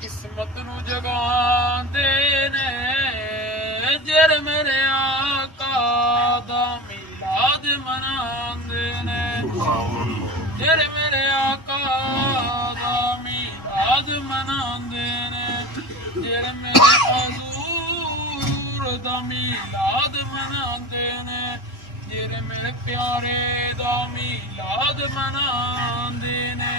किस्मत नू जगांदे ने जेड़े मेरे आका दा मिलाद मनांदे ने जेड़े मेरे आका दा मिलाद मनांदे ने जेड़े मेरे हजूर दा मिलाद मनांदे ने जेड़े मेरे प्यारे दा मिलाद मनांदे ने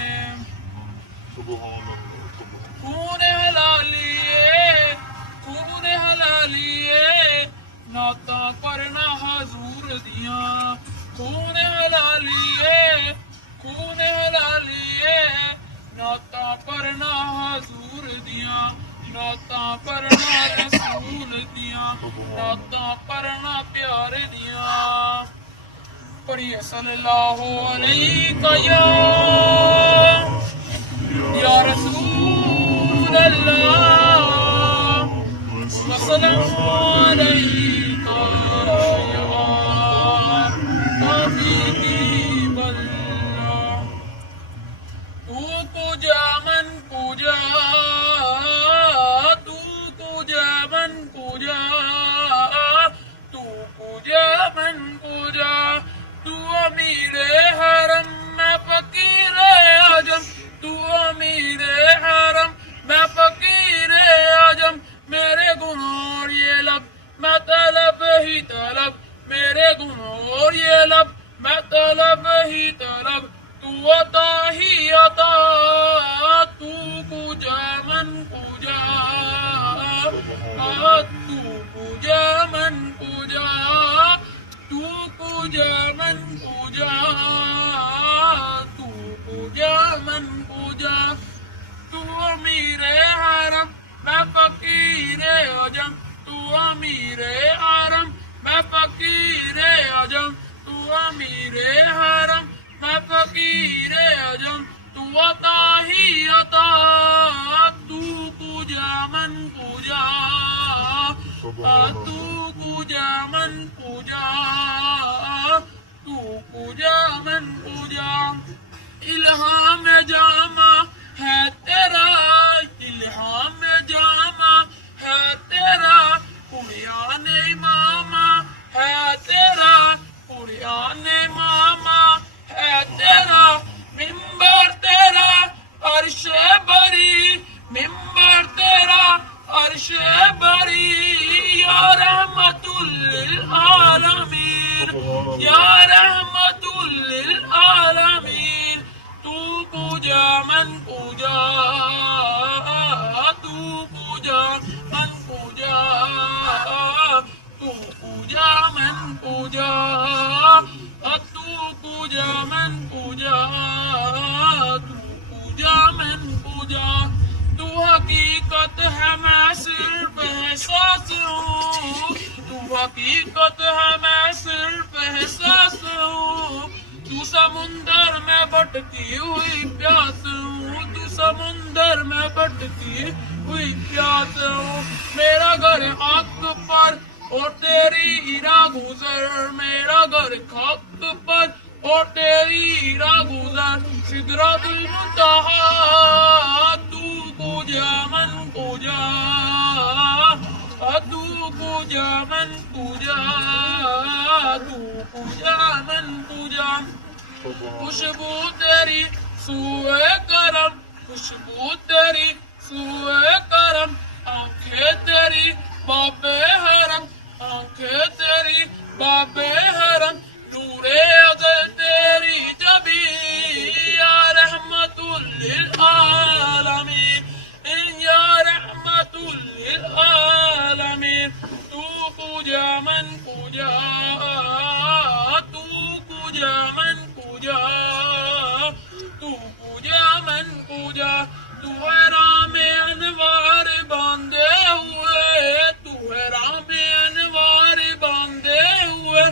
खून हलालिए नाता करना हजूर दियां खून हलालिए नाता करना हजूर दियां नाता करना रसूल दियां नाता करना प्यारे दियां पढ़िए सल्लल्लाहु अलैहि या रसूल अल्लाह वसल्लम अलैका या हबीबी बल्ला तू पूजा मन पूजा तू पूजा मन पूजा तू पूजा मन पूजा तू अमीर हरम मैं फकीर आजम तू अमीर हरम मैं फकीर आजम मेरे गुनों ये लब मैं तलब ही तलब मेरे गुनों ये लब मैं तलब ही तलब तू अता ही अता तू पूजा मन पूजा तू पूजा मन पूजा तू पूजा मन पूजा तू पूजा मन पूजा तू अमीर हरम मैं फकीर आजम तू अमीर हरम मैं फकीर आजम तू अमीर हरम मैं फकीर आजम तू अता ही अता तू पूजा मन पूजा तू पूजा मन पूजा तू पूजा मन पूजा इल्हाम जामा है तेरा इल्हाम जामा है तेरा कुड़ियान इमामा है तेरा कुड़ियान मामा है तेरा मिंबर तेरा अर्श बरी मिंबर तेरा अर्श बरी या रहमतुल लिल आलमीन या रहमतुल लिल आलमीन तू पूजा मन पूजा तू पूजा मन पूजा तू पूजा मन पूजा तू पूजा मन पूजा तू पूजा मन पूजा तू हकीकत है मैं सिर्फ एहसास हूँ तू हकीकत है मैं सिर्फ एहसास हूँ तू समुंदर में भटकी हुई प्यास हूँ तू समुंदर में भटकी हुई प्यास हूँ मेरा घर हक पर और तेरी हीरा गुजर मेरा घर हक पर और तेरी हीरा गुजर सिदरतुल मुंतहा तू पूजा मन पूजा तू पूजा मन पूजा तू पूजा मन पूजा खुशबू तेरी सूए करम खुशबू तेरी सूए करम आंखें तेरी बाबे हरम आंखें तेरी बाबे हरम नूरे अगर तेरी जबी या रहमतुल लिल आलमीन या रहमतुल लिल आलमीन तू पूजा मन पूजा तू पूजा मन पूजा तू पूजा मन पूजा तू है राम अनवार बांधे हुए तू है राम अनवार बांधे हुए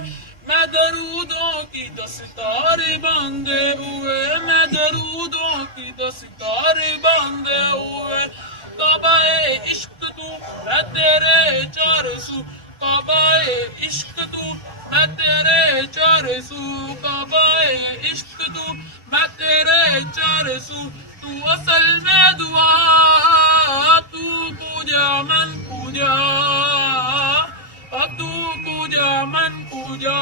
मैं दरूदों की दस्तार बांधे हुए मैं दरूदों की दस्तार बांधे हुए काबाए इश्क तू मैं तेरे चार सू काबाए इश्क तू मैं तेरे चार सू काबाए इश्क तू मैं तेरे चार सू तू असल में दुआ من पूजा